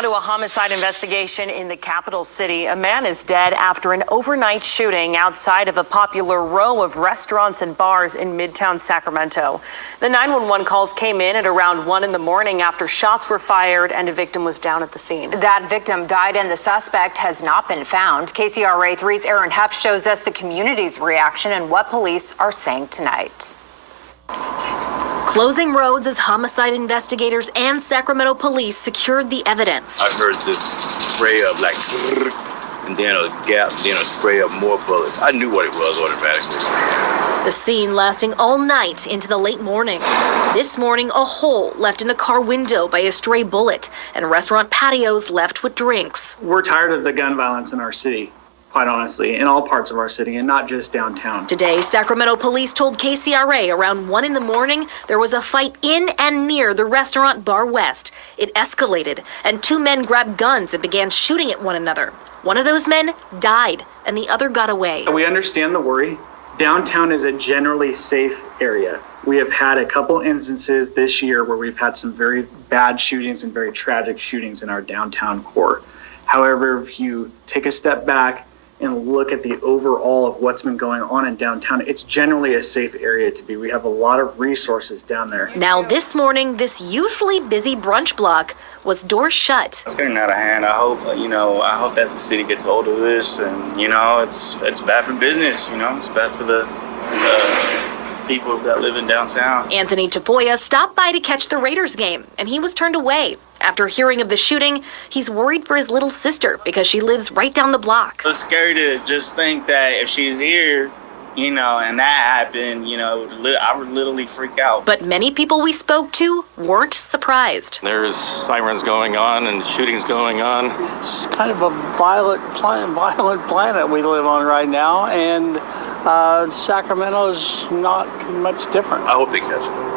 Now to a homicide investigation in the capital city. A man is dead after an overnight shooting outside of a popular row of restaurants and bars in Midtown Sacramento. The 911 calls came in at around 1 in the morning after shots were fired and a victim was down at the scene. That victim died and the suspect has not been found. KCRA 3's Aaron Heff shows us the community's reaction and what police are saying tonight. Closing roads as homicide investigators and Sacramento police secured the evidence. I heard this spray of like, and then a gap, then a spray of more bullets. I knew what it was automatically. The scene lasting all night into the late morning. This morning, a hole left in a car window by a stray bullet and restaurant patios left with drinks. We're tired of the gun violence in our city, quite honestly, in all parts of our city and not just downtown. Today, Sacramento police told KCRA around 1 in the morning there was a fight in and near the restaurant Bar West. It escalated and 2 men grabbed guns and began shooting at one another. One of those men died and the other got away. We understand the worry. Downtown is a generally safe area. We have had a couple instances this year where we've had some very bad shootings and very tragic shootings in our downtown core. However, if you take a step back and look at the overall of what's been going on in downtown, it's generally a safe area to be. We have a lot of resources down there. Now this morning, this usually busy brunch block was doors shut. It's getting out of hand. I hope that the city gets hold of this, and it's bad for business. It's bad for the people that live in downtown. Anthony Tapoya stopped by to catch the Raiders game, and he was turned away. After hearing of the shooting, he's worried for his little sister because she lives right down the block. It's scary to just think that if she's here, and that happened, I would literally freak out. But many people we spoke to weren't surprised. There's sirens going on and shootings going on. It's kind of a violent planet we live on right now, and Sacramento's not much different. I hope they catch it.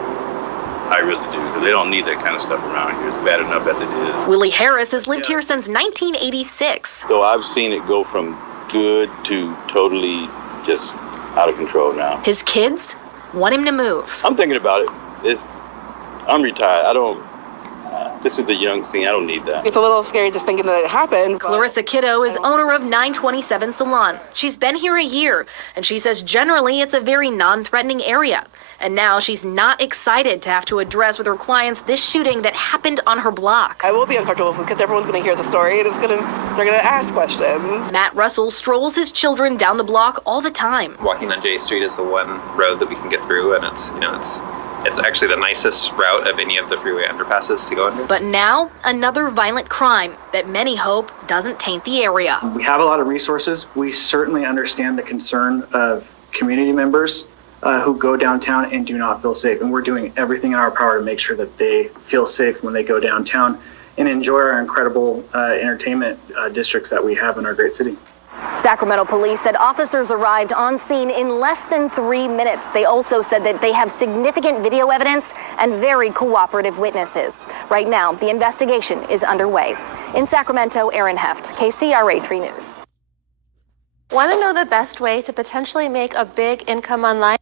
I really do, because they don't need that kind of stuff around here. It's bad enough that they did. Willie Harris has lived here since 1986. So I've seen it go from good to totally just out of control now. His kids want him to move. I'm thinking about it. I'm retired. This is a young thing. I don't need that. It's a little scary just thinking that it happened. Clarissa Kiddo is owner of 927 Salon. She's been here a year, and she says generally it's a very non-threatening area. And now she's not excited to have to address with her clients this shooting that happened on her block. I will be uncomfortable because everyone's going to hear the story and they're going to ask questions. Matt Russell strolls his children down the block all the time. Walking on J Street is the one road that we can get through, and it's actually the nicest route of any of the freeway underpasses to go under. But now, another violent crime that many hope doesn't taint the area. We have a lot of resources. We certainly understand the concern of community members who go downtown and do not feel safe. And we're doing everything in our power to make sure that they feel safe when they go downtown and enjoy our incredible entertainment districts that we have in our great city. Sacramento police said officers arrived on scene in less than 3 minutes. They also said that they have significant video evidence and very cooperative witnesses. Right now, the investigation is underway. In Sacramento, Aaron Heft, KCRA 3 News. Want to know the best way to potentially make a big income online?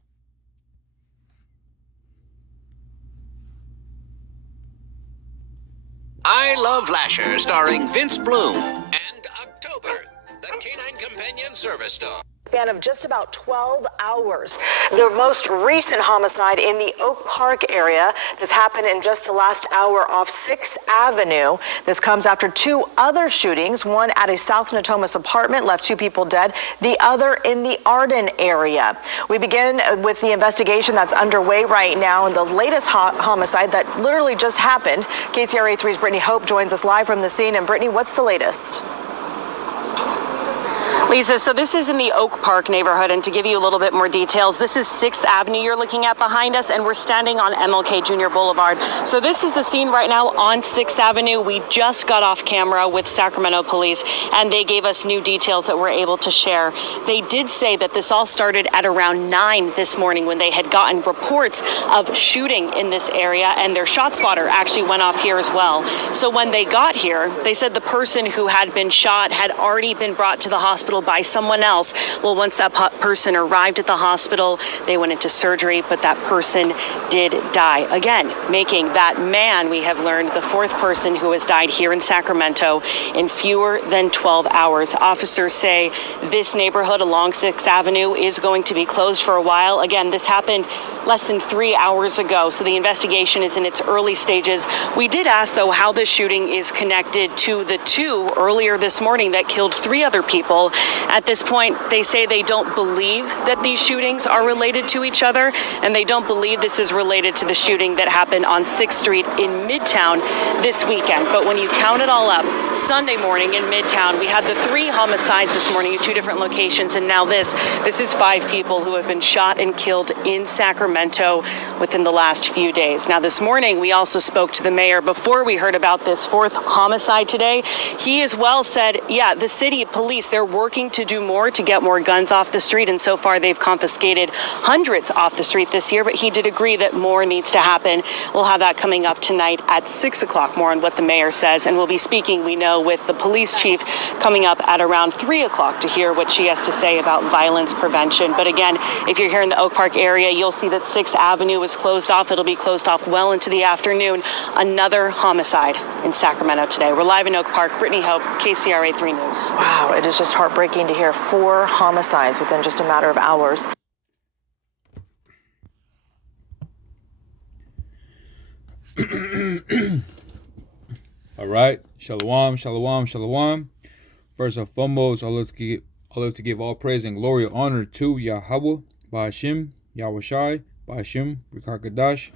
I Love Lasher, starring Vince Bloom, and October, the Canine Companion Service Dog. Span of just about 12 hours. The most recent homicide in the Oak Park area. This happened in just the last hour off 6th Avenue. This comes after 2 other shootings, one at a South Natomas apartment left 2 people dead, the other in the Arden area. We begin with the investigation that's underway right now and the latest homicide that literally just happened. KCRA 3's Brittany Hope joins us live from the scene. And Brittany, what's the latest? Lisa, so this is in the Oak Park neighborhood, and to give you a little bit more details, this is 6th Avenue you're looking at behind us, and we're standing on MLK Jr. Boulevard. So this is the scene right now on 6th Avenue. We just got off camera with Sacramento police, and they gave us new details that we're able to share. They did say that this all started at around 9 this morning when they had gotten reports of shooting in this area, and their shot spotter actually went off here as well. So when they got here, they said the person who had been shot had already been brought to the hospital hospital by someone else. Well, once that person arrived at the hospital, they went into surgery, but that person did die. Again, making that man, we have learned, the fourth person who has died here in Sacramento in fewer than 12 hours. Officers say this neighborhood along 6th Avenue is going to be closed for a while. Again, this happened less than 3 hours ago, so the investigation is in its early stages. We did ask, though, how this shooting is connected to the two earlier this morning that killed 3 other people. At this point, they say they don't believe that these shootings are related to each other, and they don't believe this is related to the shooting that happened on 6th Street in Midtown this weekend. But when you count it all up, Sunday morning in Midtown, we had the 3 homicides this morning at 2 different locations, and now this is 5 people who have been shot and killed in Sacramento within the last few days. Now, this morning, we also spoke to the mayor before we heard about this 4th homicide today. He as well said, yeah, the city police, they're working to do more to get more guns off the street, and so far they've confiscated hundreds off the street this year, but he did agree that more needs to happen. We'll have that coming up tonight at 6 o'clock, more on what the mayor says, and we'll be speaking, we know, with the police chief coming up at around 3 o'clock to hear what she has to say about violence prevention. But again, if you're here in the Oak Park area, you'll see that 6th Avenue is closed off. It'll be closed off well into the afternoon. Another homicide in Sacramento today. We're live in Oak Park. Brittany Hope, KCRA 3 News. Wow, it is just heartbreaking to hear 4 homicides within just a matter of hours. All right, shalom, shalom, shalom. First and foremost, I love to give all praise and glory and honor to Yahweh, Ba'ashim, Yahweh Shai, Ba'ashim, Rikakadash.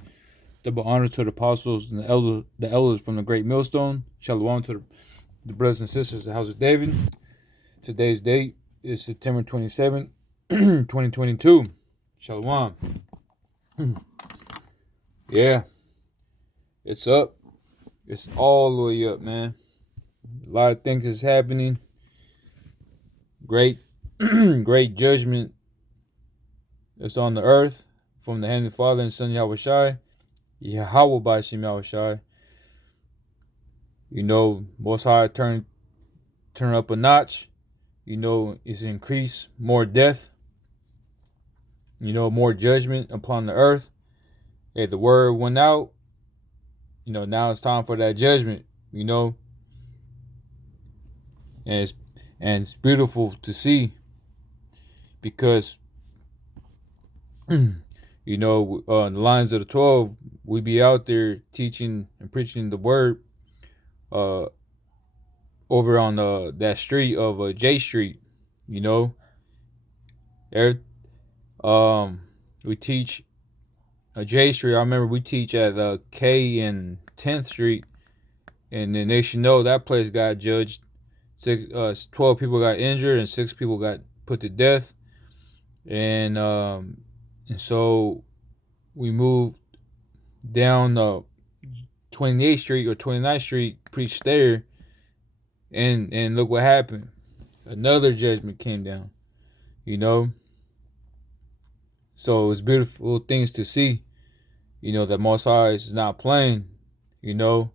Double honor to the apostles and the elders from the great millstone. Shalom to the brothers and sisters of the house of David. Today's date is September 27, 2022. Shalom. Yeah, it's up. It's all the way up, man. A lot of things is happening. Great, great judgment is on the earth from the hand of the Father and Son Yahweh Shai. Yahweh Ba'ashim Yahweh Shai. You know, Most High turn up a notch. You know, it's increased more death. You know, more judgment upon the earth. Hey, the word went out. You know, now it's time for that judgment. You know, and it's beautiful to see because you know, on the lines of the 12, we be out there teaching and preaching the word over on that street of J Street. You know, we teach J Street. I remember we teach at K and 10th Street, and then they should know that place got judged. 12 people got injured and 6 people got put to death, and so we moved down 28th Street or 29th Street, preached there, and look what happened. Another judgment came down, you know. So it's beautiful things to see, you know, that Most High is not playing, you know.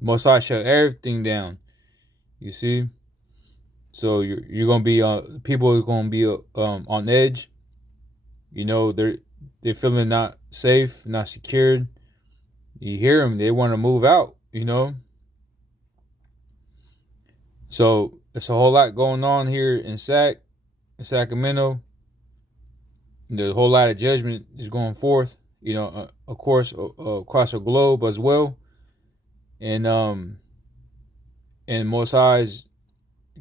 Most High shut everything down, you see. So you're gonna be people are gonna be on edge, you know. They're feeling not safe, not secured. You hear them, they want to move out, you know. So it's a whole lot going on here in Sacramento. There's a whole lot of judgment is going forth, you know, of course, across the globe as well. And Most High's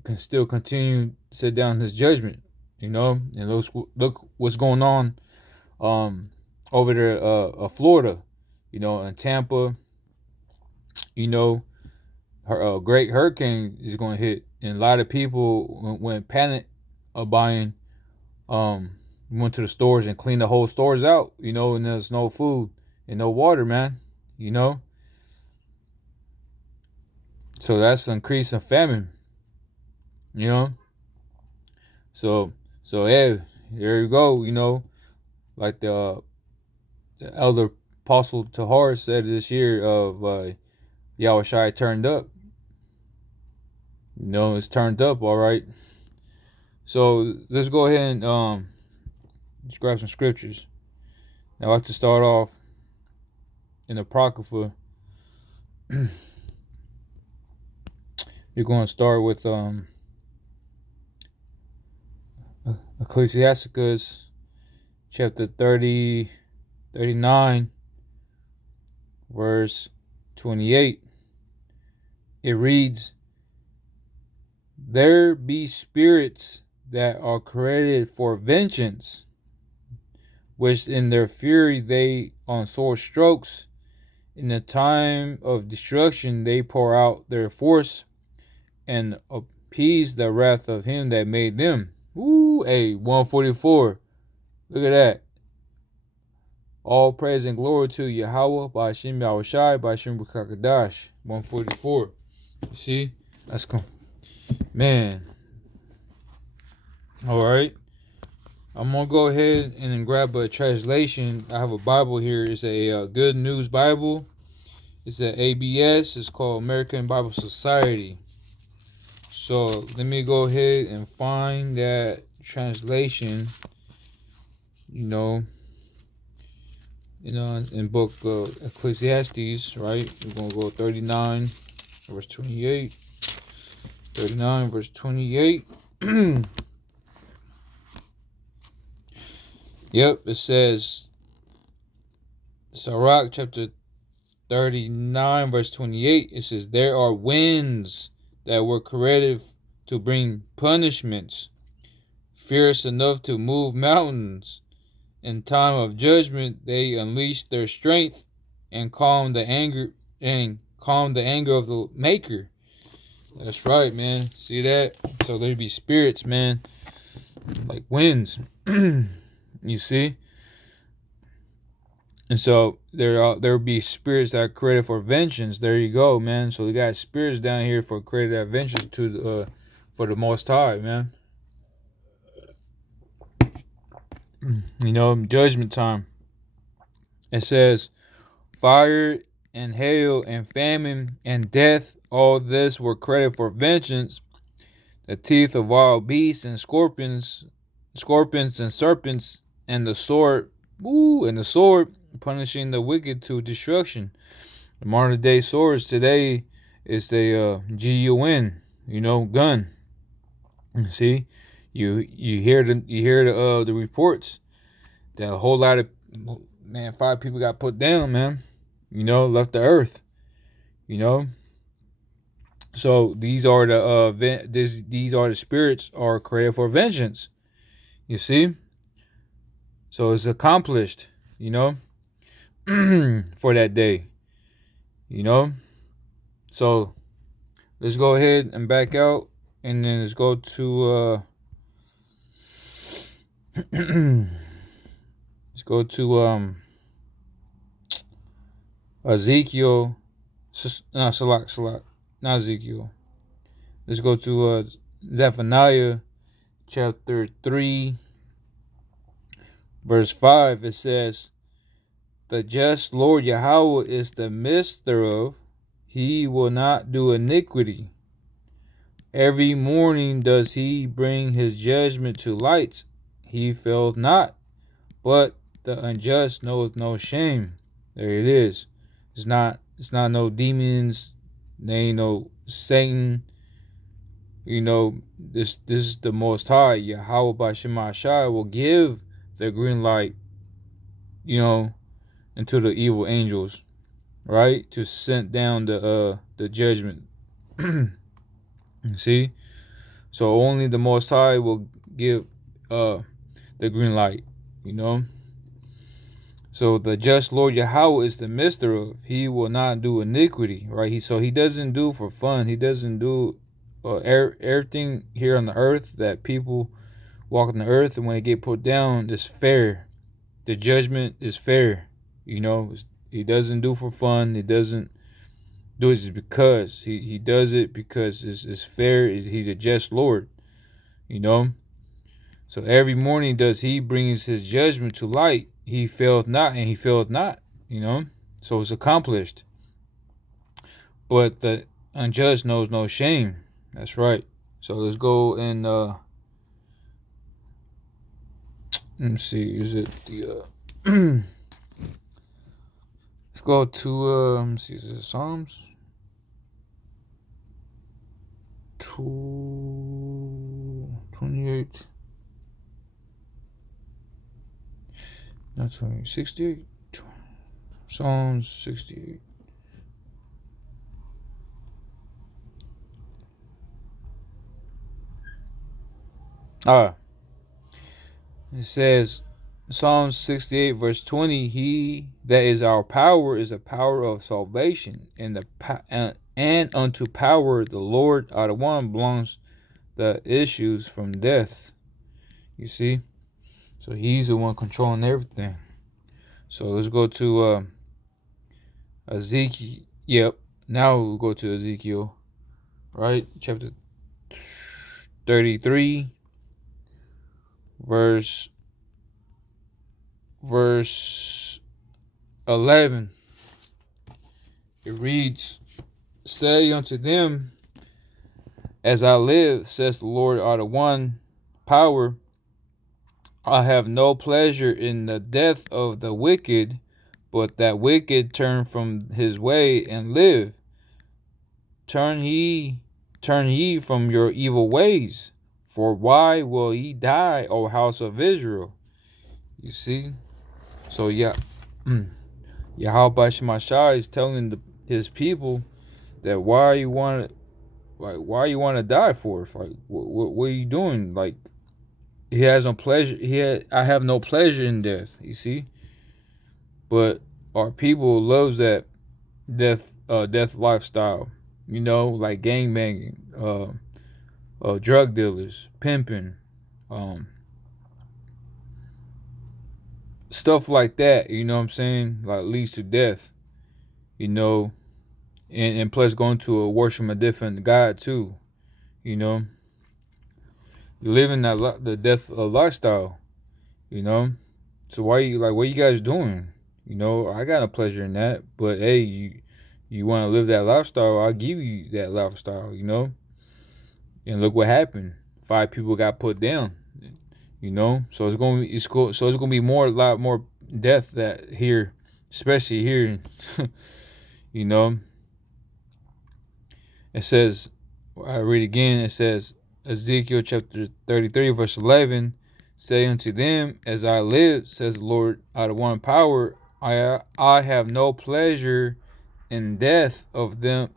can still continue to sit down his judgment, you know. And look what's going on over there, Florida, you know, in Tampa. You know, a great hurricane is going to hit, and a lot of people went panic buying. Went to the stores and cleaned the whole stores out, you know, and there's no food and no water, man, you know. So that's an increase in famine, you know. So yeah, there you go, you know. Like the elder apostle Tahar said this year of Yahweh Shai turned up. You know, it's turned up, all right. So let's go ahead and let's grab some scriptures. I'd like to start off in the Apocrypha. You're going to start with Ecclesiasticus chapter 39, verse 28. It reads, "There be spirits that are created for vengeance, which in their fury they on sword strokes, in the time of destruction they pour out their force, and appease the wrath of him that made them." Ooh, hey, 144. Look at that. All praise and glory to Yahweh, by Hashem Yahushai, by Hashem B'Kakadash. 144. You see? That's cool. Man. Alright. I'm going to go ahead and grab a translation. I have a Bible here. It's a Good News Bible. It's an ABS. It's called American Bible Society. So let me go ahead and find that translation. In book Ecclesiastes, right? We're going to go 39, verse 28. 39, verse 28. Yep, it says, Sirach chapter 39, verse 28. It says, "There are winds that were created to bring punishments, fierce enough to move mountains. In time of judgment, they unleash their strength and calm the anger of the Maker." That's right, man. See that? So there be spirits, man, like winds. You see? And so there be spirits that are created for vengeance. There you go, man. So we got spirits down here for created that vengeance for the Most High, man. Judgment time. It says, "Fire and hail and famine and death, all this were created for vengeance. The teeth of wild beasts and scorpions and serpents, and the sword, punishing the wicked to destruction." The modern day swords today is the gun. Gun. See, you hear the reports that a whole lot of 5 people got put down, man. Left the earth. So these are the spirits are created for vengeance. You see? So it's accomplished, for that day. So let's go ahead and back out, and then let's go to Ezekiel. Salak, not Ezekiel. Let's go to Zephaniah chapter 3, verse 5. It says, "The just Lord Yahweh is the midst thereof. He will not do iniquity. Every morning does he bring his judgment to light. He faileth not, but the unjust knoweth no shame." There it is. It's not no demons. They ain't no Satan. This is the Most High. Yahweh by Shema Shai will give the green light, into the evil angels, right? To send down the judgment. See? So only the Most High will give the green light, So the just Lord Yahweh is the mister of. He will not do iniquity, right? He doesn't do for fun. He doesn't do everything here on the earth that people walk on the earth, and when they get put down, is fair. The judgment is fair. He doesn't do for fun. He doesn't do it because he does it because it's fair. He's a just Lord. So every morning does he brings his judgment to light. He faileth not, and he faileth not. So it's accomplished. But the unjust knows no shame. That's right. So let's go and let me see. Is it the let's go to let me see. Is it Psalms 28? Not 20. 68. Psalms 68. It says, Psalm 68 verse 20, he that is our power is a power of salvation, and unto power the Lord out of one belongs the issues from death. You see? So he's the one controlling everything. So let's go to Ezekiel. Yep. Now we'll go to Ezekiel. Right? Chapter 33 verse 11. It reads, say unto them, as I live, says the Lord out of one power, I have no pleasure in the death of the wicked, but that wicked turn from his way and live. Turn ye from your evil ways, for why will ye die, O house of Israel? You see? So yeah, Yahweh Shemashah is telling his people that why you want to die for? Like what are you doing? Like he has no pleasure. I have no pleasure in death. You see, but our people loves that death lifestyle. You know, like gang banging, drug dealers, pimping, stuff like that. You know what I'm saying? Like leads to death. You know, and plus going to worship a different God too. You know, living the death lifestyle. You know, so what you guys doing? You know, I got no pleasure in that. But hey, you want to live that lifestyle? I'll give you that lifestyle. You know, and look what happened. 5 people got put down. You know, so it's gonna be a lot more death that here, especially here. You know, it says, I read again. It says Ezekiel chapter 33 verse 11. Say unto them, as I live, says the Lord out of one power, I have no pleasure in death of the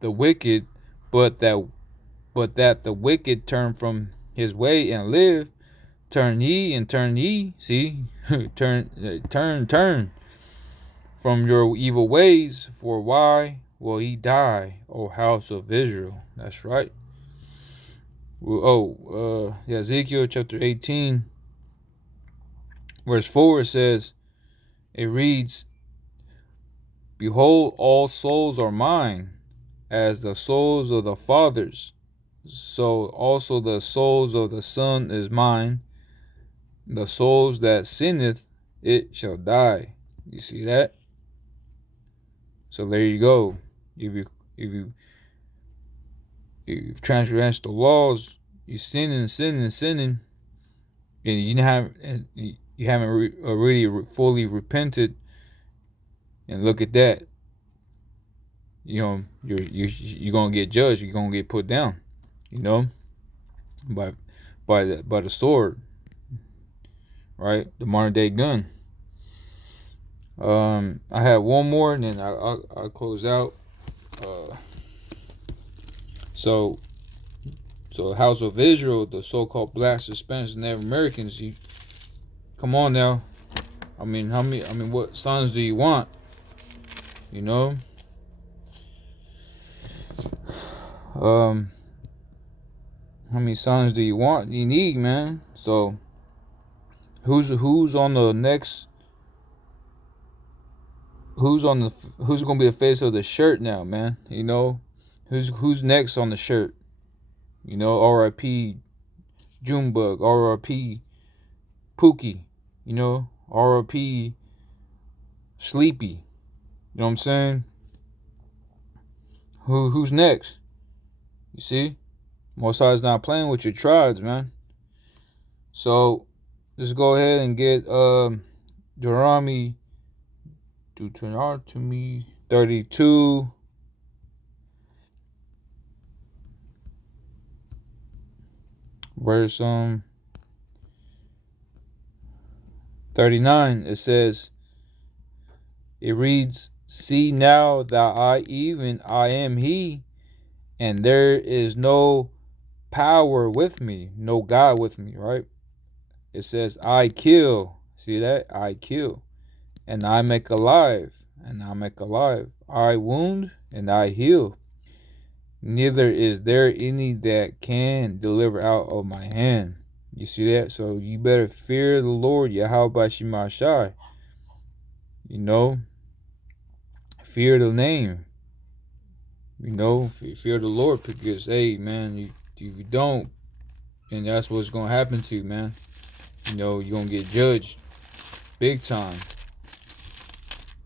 wicked, but that the wicked turn from his way and live. Turn ye, see, turn from your evil ways, for why will he die, O house of Israel? That's right. Ezekiel chapter 18, verse 4, it reads, behold, all souls are mine, as the souls of the fathers. So also the souls of the Son is mine. The souls that sinneth, it shall die. You see that? So there you go. If you transgress the laws, you sinning, and you haven't already fully repented. And look at that. You know, you're gonna get judged. You're gonna get put down. You know, by the sword, right? The modern day gun. I have one more, and then I'll close out. So House of Israel, the so-called blacks, Hispanics, and Native Americans, you come on now. I mean, what sons do you want? You know. How many sons do you want? You need, man. So who's on the next? Who's gonna be the face of the shirt now, man? You know, who's next on the shirt? You know, R.I.P. Junebug, R.I.P. Pookie, you know, R.I.P. Sleepy. You know what I'm saying? Who's next? You see? Most High is not playing with your tribes, man. So let's go ahead and get Deuteronomy 32 verse 39. It says, it reads, see now that I am he, and there is no power with me, no God with me, right? It says, I kill. See that? I kill. And I make alive. And I make alive. I wound and I heal. Neither is there any that can deliver out of my hand. You see that? So you better fear the Lord, Yahweh Shemashai. You know, fear the name. You know, fear the Lord, because, hey, man, if you don't, and that's what's going to happen to you, man. You know, you're going to get judged big time.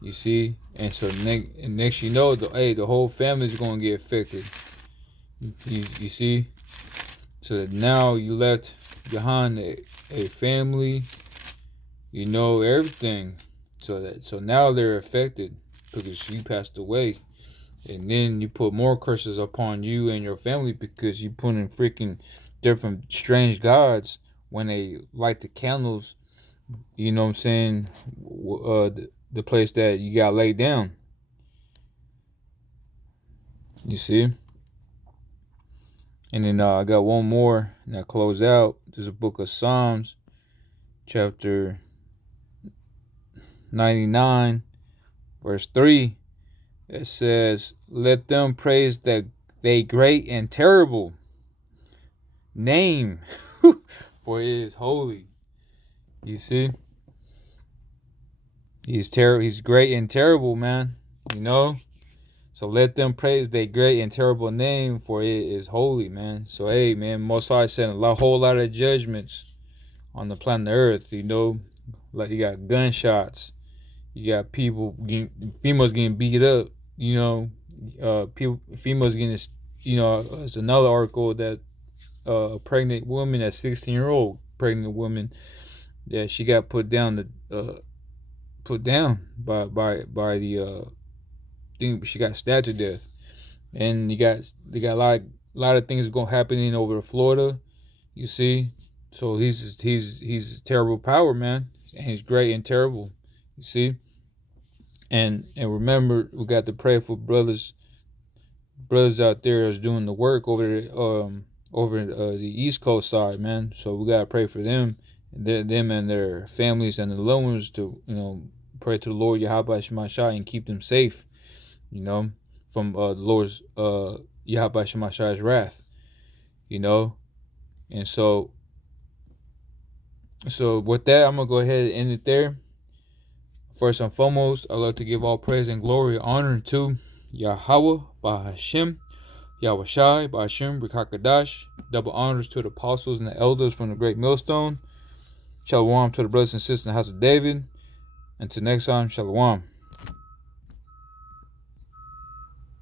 You see? And so next you know, the whole family's going to get affected. You see? So that now you left behind a family, you know, everything. So now they're affected because you passed away. And then you put more curses upon you and your family because you put in freaking different strange gods when they light the candles, you know what I'm saying, the place that you got laid down. You see? And then I got one more, and I close out. There's a book of Psalms, chapter 99, verse 3. It says, let them praise that they great and terrible name, for it is holy. You see? He's great and terrible, man. You know? So let them praise their great and terrible name, for it is holy, man. So, hey, man, Most High sent a whole lot of judgments on the planet Earth, you know? Like, you got gunshots. You got females getting beat up, you know? Females getting, you know, it's another article that a pregnant woman, a 16-year-old pregnant woman, that she got put down by the thing. She got stabbed to death. And they got a lot of things happening over Florida. You see, so he's a terrible power, man, and he's great and terrible. You see, and remember, we got to pray for brothers out there that's doing the work over the East Coast side, man. So we gotta pray for them and their families and the loved ones to, you know, pray to the Lord Yahweh Shemashai and keep them safe, you know, from the Lord's Yahweh Shemashai's wrath, you know. And so with that, I'm gonna go ahead and end it there. First and foremost, I'd like to give all praise and glory, honor to Yahweh Bahashem, Yahweh Shai Bahashem B'Kakadash. Double honors to the apostles and the elders from the great millstone. Shalom to the brothers and sisters in the house of David. Until next time, shalom.